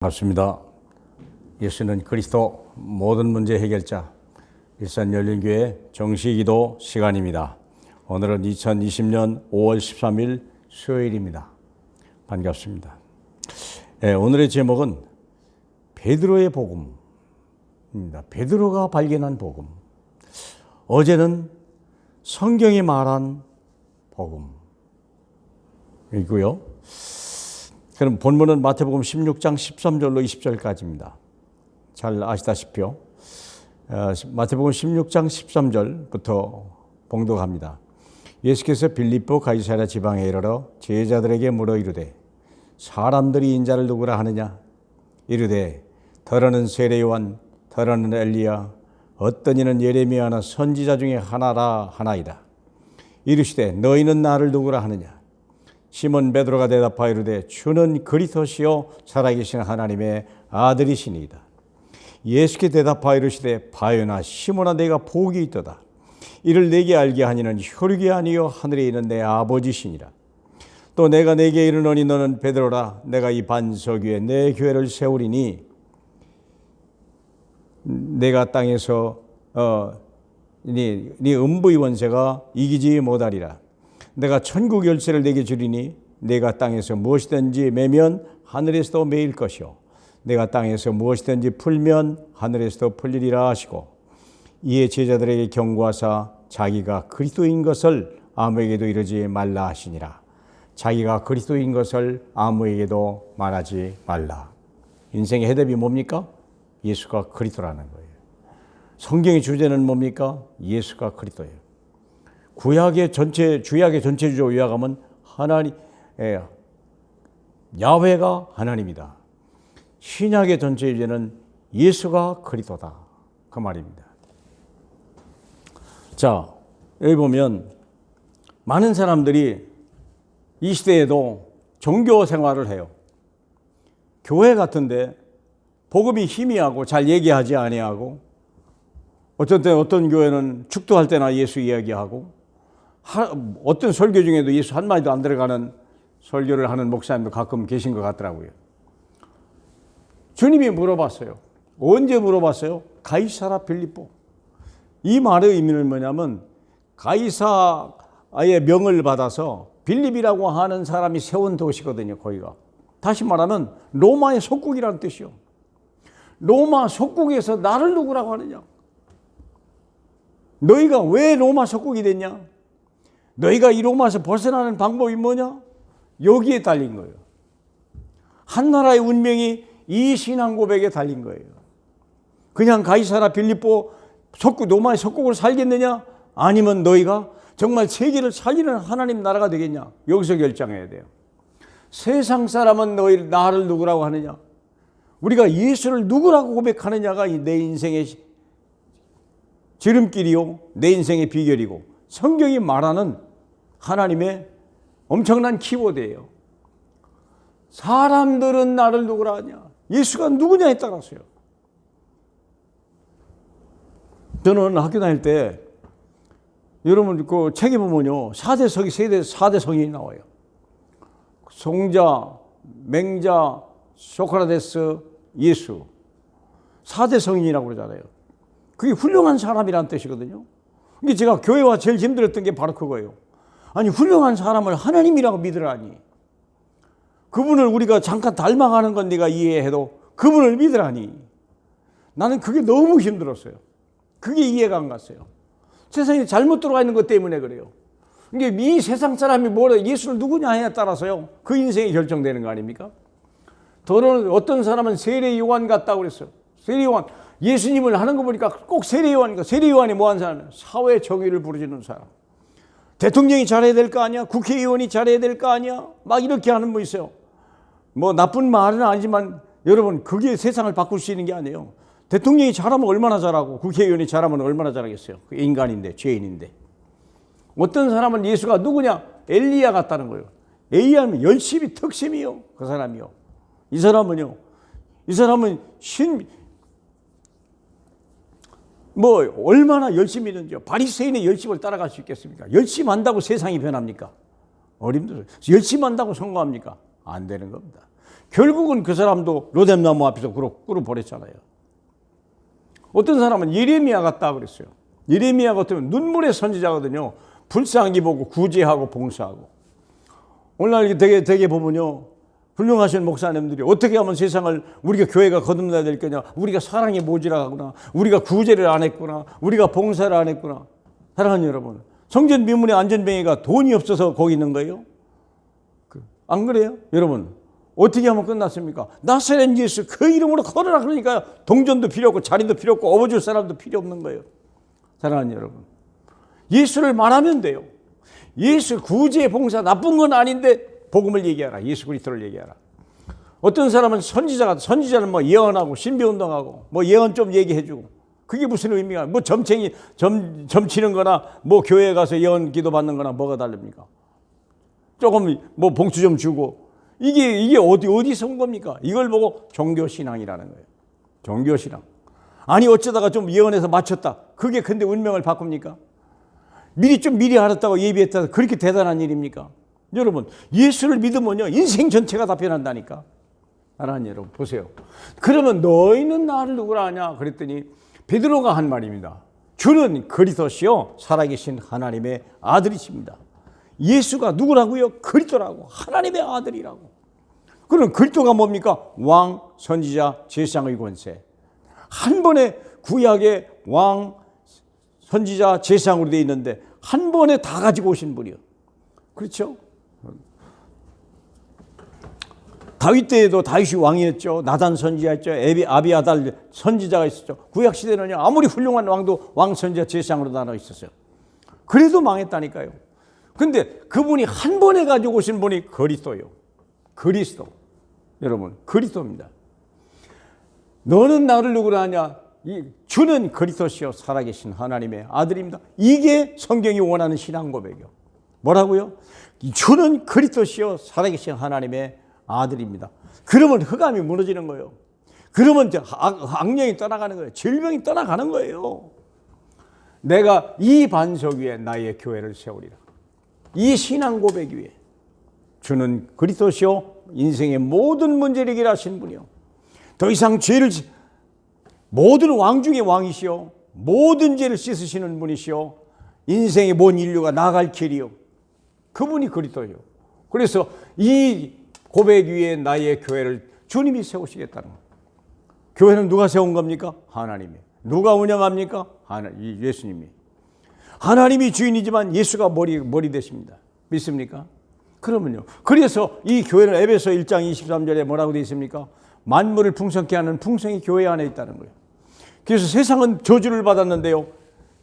반갑습니다. 예수는 그리스도 모든 문제 해결자 일산열린교회 정시기도 시간입니다. 오늘은 2020년 5월 13일 수요일입니다. 반갑습니다. 오늘의 제목은 베드로의 복음입니다. 베드로가 발견한 복음. 어제는 성경이 말한 복음이고요. 그럼 본문은 마태복음 16장 13절로 20절까지입니다. 잘 아시다시피요. 마태복음 16장 13절부터 봉독합니다. 예수께서 빌립보 가이사랴 지방에 이르러 제자들에게 물어 이르되 사람들이 인자를 누구라 하느냐? 이르되 더러는 세례요한, 더러는 엘리야, 어떤 이는 예레미야나 선지자 중에 하나라 하나이다. 이르시되 너희는 나를 누구라 하느냐? 시몬 베드로가 대답하여 이르되 주는 그리스도시요 살아계신 하나님의 아들이시니이다. 예수께 대답하여 이르시되 바요나 시몬아 내가 복이 있도다. 이를 내게 알게 하니는 혈육이 아니요 하늘에 있는 내 아버지시니라. 또 내가 내게 이르노니 너는 베드로라. 내가 이 반석 위에 내 교회를 세우리니 내가 땅에서 네 음부의 원세가 이기지 못하리라. 내가 천국 열쇠를 내게 주리니 내가 땅에서 무엇이든지 매면 하늘에서도 매일 것이요 내가 땅에서 무엇이든지 풀면 하늘에서도 풀리리라 하시고, 이에 제자들에게 경고하사 자기가 그리스도인 것을 아무에게도 이르지 말라 하시니라. 자기가 그리스도인 것을 아무에게도 말하지 말라. 인생의 해답이 뭡니까? 예수가 그리스도라는 거예요. 성경의 주제는 뭡니까? 예수가 그리스도예요. 구약의 전체 주조 요약하면 하나님, 야훼가 하나님이다. 신약의 전체 주제는 예수가 그리스도다. 그 말입니다. 자, 여기 보면 많은 사람들이 이 시대에도 종교 생활을 해요. 교회 같은데 복음이 희미하고 잘 얘기하지 아니하고, 어떤 때 어떤 교회는 축도할 때나 예수 이야기하고, 어떤 설교 중에도 예수 한마디도 안 들어가는 설교를 하는 목사님도 가끔 계신 것 같더라고요. 주님이 물어봤어요. 언제 물어봤어요? 가이사라 빌립보. 이 말의 의미는 뭐냐면 가이사의 명을 받아서 빌립이라고 하는 사람이 세운 도시거든요. 거기가. 다시 말하면 로마의 속국이라는 뜻이요. 로마 속국에서 나를 누구라고 하느냐? 너희가 왜 로마 속국이 됐냐? 너희가 이 로마에서 벗어나는 방법이 뭐냐? 여기에 달린 거예요. 한 나라의 운명이 이 신앙 고백에 달린 거예요. 그냥 가이사라 빌립보 속국, 로마의 속국으로 살겠느냐? 아니면 너희가 정말 세계를 살리는 하나님 나라가 되겠냐? 여기서 결정해야 돼요. 세상 사람은 나를 누구라고 하느냐? 우리가 예수를 누구라고 고백하느냐가 내 인생의 지름길이요, 내 인생의 비결이고, 성경이 말하는 하나님의 엄청난 키워드예요. 사람들은 나를 누구라 하냐? 예수가 누구냐에 따라서요. 저는 학교 다닐 때 여러분 그 책에 보면요, 4대 성인이 나와요. 송자, 맹자, 소크라테스, 예수. 4대 성인이라고 그러잖아요. 그게 훌륭한 사람이라는 뜻이거든요. 이게 제가 교회와 제일 힘들었던 게 바로 그거예요. 아니, 훌륭한 사람을 하나님이라고 믿으라니. 그분을 우리가 잠깐 닮아가는 건 내가 이해해도 그분을 믿으라니. 나는 그게 너무 힘들었어요. 그게 이해가 안 갔어요. 세상에 잘못 들어가 있는 것 때문에 그래요. 이게 이 세상 사람이 예수를 누구냐에 따라서요, 그 인생이 결정되는 거 아닙니까? 더러는 어떤 사람은 세례 요한 같다고 그랬어요. 세례 요한. 예수님을 하는 거 보니까 꼭 세례 요한이니까. 세례 요한이 뭐 하는 사람이에요? 사회 정의를 부르짖는 사람. 대통령이 잘해야 될 거 아니야? 국회의원이 잘해야 될 거 아니야? 막 이렇게 하는 분 있어요. 뭐 나쁜 말은 아니지만 여러분, 그게 세상을 바꿀 수 있는 게 아니에요. 대통령이 잘하면 얼마나 잘하고 국회의원이 잘하면 얼마나 잘하겠어요. 그 인간인데, 죄인인데. 어떤 사람은 예수가 누구냐? 엘리야 같다는 거예요. 엘리야는 열심히 특심이요. 그 사람이요. 이 사람은 얼마나 열심히 했는지요. 바리새인의 열심을 따라갈 수 있겠습니까? 열심히 한다고 세상이 변합니까? 어림도 열심히 한다고 성공합니까? 안 되는 겁니다. 결국은 그 사람도 로뎀나무 앞에서 꿇어버렸잖아요. 어떤 사람은 예레미야 같다 그랬어요. 예레미야 같으면 눈물의 선지자거든요. 불쌍히 보고 구제하고 봉사하고. 오늘날 되게 보면요, 훌륭하신 목사님들이 어떻게 하면 세상을 우리가 교회가 거듭나야 될 거냐, 우리가 사랑이 모자라구나, 우리가 구제를 안 했구나, 우리가 봉사를 안 했구나. 사랑하는 여러분, 성전 미문의 안전뱅이가 돈이 없어서 거기 있는 거예요? 안 그래요? 여러분, 어떻게 하면 끝났습니까? 나사렛 예수 그 이름으로 걸어라 그러니까 동전도 필요 없고 자리도 필요 없고 업어줄 사람도 필요 없는 거예요. 사랑하는 여러분, 예수를 말하면 돼요. 예수 구제 봉사 나쁜 건 아닌데 복음을 얘기하라. 예수 그리스도를 얘기하라. 어떤 사람은 선지자는 뭐 예언하고 신비운동하고 뭐 예언 좀 얘기해주고 그게 무슨 의미가, 뭐 점치는 거나 뭐 교회에 가서 예언 기도 받는 거나 뭐가 다릅니까? 조금 뭐 봉투 좀 주고 이게 어디서 온 겁니까? 이걸 보고 종교신앙이라는 거예요. 종교신앙. 아니 어쩌다가 좀 예언해서 맞췄다. 그게 근데 운명을 바꿉니까? 미리 알았다고 예비했다. 그렇게 대단한 일입니까? 여러분, 예수를 믿으면요 인생 전체가 다 변한다니까. 하나님 여러분 보세요. 그러면 너희는 나를 누구라 하냐 그랬더니 베드로가 한 말입니다. 주는 그리스도시요 살아계신 하나님의 아들이십니다. 예수가 누구라고요? 그리스도라고, 하나님의 아들이라고. 그럼 그리스도가 뭡니까? 왕, 선지자, 제사장의 권세. 한 번에 구약의 왕, 선지자, 제사장으로 되어 있는데 한 번에 다 가지고 오신 분이요. 그렇죠? 다윗 때에도 다윗이 왕이었죠. 나단 선지자였죠. 아비아달 선지자가 있었죠. 구약 시대는요 아무리 훌륭한 왕도 왕, 선지자, 제사장으로 나눠 있었어요. 그래도 망했다니까요. 근데 그분이 한 번에 가지고 오신 분이 그리스도예요. 그리스도. 여러분, 그리스도입니다. 너는 나를 누구라 하냐? 주는 그리스도시요 살아계신 하나님의 아들입니다. 이게 성경이 원하는 신앙 고백이요. 뭐라고요? 주는 그리스도시요 살아계신 하나님의 아들입니다. 그러면 흑암이 무너지는 거예요. 그러면 악령이 떠나가는 거예요. 질병이 떠나가는 거예요. 내가 이 반석 위에 나의 교회를 세우리라. 이 신앙 고백 위에 주는 그리스도시요 인생의 모든 문제를 해결하신 분이요. 더 이상 모든 왕 중에 왕이시요 모든 죄를 씻으시는 분이시요 인생의 모든 인류가 나갈 길이요. 그분이 그리스도예요. 그래서 이 고백 위에 나의 교회를 주님이 세우시겠다는 거예요. 교회는 누가 세운 겁니까? 하나님이. 누가 운영합니까? 예수님이. 하나님이 주인이지만 예수가 머리 되십니다. 믿습니까? 그러면요. 그래서 이 교회는 에베소 1장 23절에 뭐라고 되어 있습니까? 만물을 풍성케 하는 풍성이 교회 안에 있다는 거예요. 그래서 세상은 저주를 받았는데요.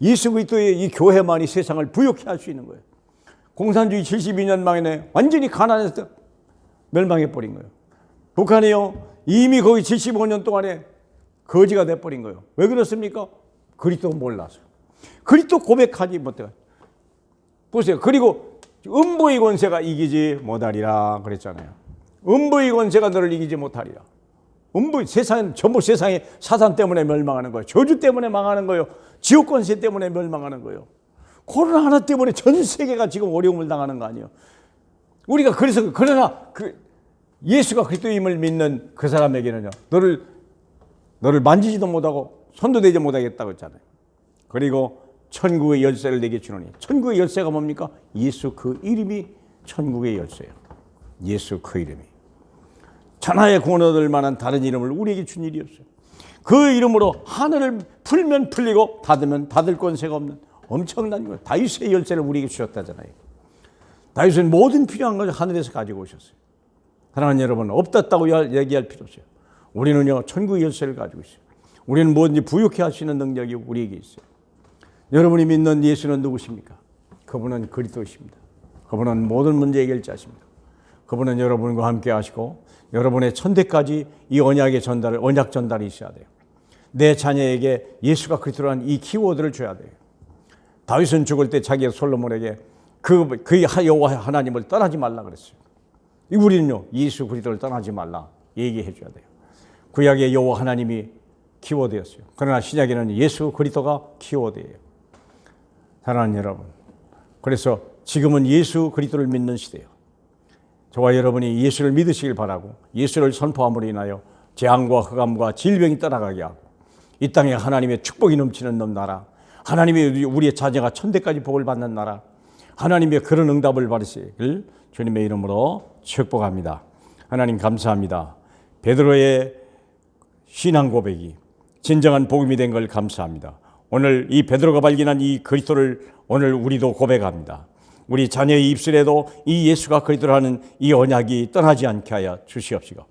예수 그리스도의 이 교회만이 세상을 부욕케 할 수 있는 거예요. 공산주의 72년 만에 완전히 가난해서 멸망해 버린 거예요. 북한이요. 이미 거기 75년 동안에 거지가 돼버린 거예요. 왜 그렇습니까? 그리스도 몰라서. 그리스도 고백하지 못해. 보세요. 그리고 음부의 권세가 이기지 못하리라 그랬잖아요. 음부의 권세가 너를 이기지 못하리라. 세상은 전부 세상이 사단 때문에 멸망하는 거예요. 저주 때문에 망하는 거예요. 지옥 권세 때문에 멸망하는 거예요. 코로나 하나 때문에 전 세계가 지금 어려움을 당하는 거 아니에요. 우리가 그러나 예수가 그리스도임을 믿는 그 사람에게는요, 너를 만지지도 못하고 손도 대지 못하겠다고 했잖아요. 그리고 천국의 열쇠를 내게 주노니. 천국의 열쇠가 뭡니까? 예수 그 이름이 천국의 열쇠예요. 예수 그 이름이. 천하의 구원 얻을 만한 다른 이름을 우리에게 준 일이 없어요. 그 이름으로 하늘을 풀면 풀리고 닫으면 닫을 권세가 없는 엄청난 거예요. 다윗의 열쇠를 우리에게 주셨다잖아요. 다윗은 모든 필요한 것을 하늘에서 가지고 오셨어요. 사랑하는 여러분, 없었다고 얘기할 필요 없어요. 우리는요, 천국의 열쇠를 가지고 있어요. 우리는 뭐든지 부유케 하시는 능력이 우리에게 있어요. 여러분이 믿는 예수는 누구십니까? 그분은 그리스도이십니다. 그분은 모든 문제 해결자십니다. 그분은 여러분과 함께 하시고 여러분의 천대까지 이 언약 전달이 있어야 돼요. 내 자녀에게 예수가 그리스도라는 이 키워드를 줘야 돼요. 다윗은 죽을 때 자기 솔로몬에게 그 여호와 하나님을 떠나지 말라 그랬어요. 우리는요, 예수 그리스도를 떠나지 말라 얘기해 줘야 돼요. 구약의 여호와 하나님이 키워드였어요. 그러나 신약에는 예수 그리스도가 키워드예요. 사랑하는 여러분, 그래서 지금은 예수 그리스도를 믿는 시대예요. 저와 여러분이 예수를 믿으시길 바라고 예수를 선포함으로 인하여 재앙과 흑암과 질병이 떠나가게 하고 이 땅에 하나님의 축복이 넘치는 나라, 하나님의 우리의 자녀가 천대까지 복을 받는 나라, 하나님의 그런 응답을 받으시길 주님의 이름으로 축복합니다. 하나님 감사합니다. 베드로의 신앙 고백이 진정한 복음이 된 걸 감사합니다. 오늘 이 베드로가 발견한 이 그리스도를 오늘 우리도 고백합니다. 우리 자녀의 입술에도 이 예수가 그리스도라는 이 언약이 떠나지 않게 하여 주시옵시고,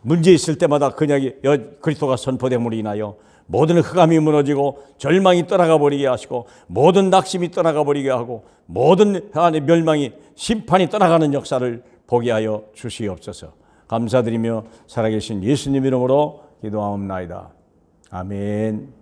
문제 있을 때마다 그리스도가 선포됨으로 인하여 모든 흑암이 무너지고 절망이 떠나가 버리게 하시고 모든 낙심이 떠나가 버리게 하고 모든 멸망이 심판이 떠나가는 역사를 보게 하여 주시옵소서. 감사드리며 살아계신 예수님 이름으로 기도하옵나이다. 아멘.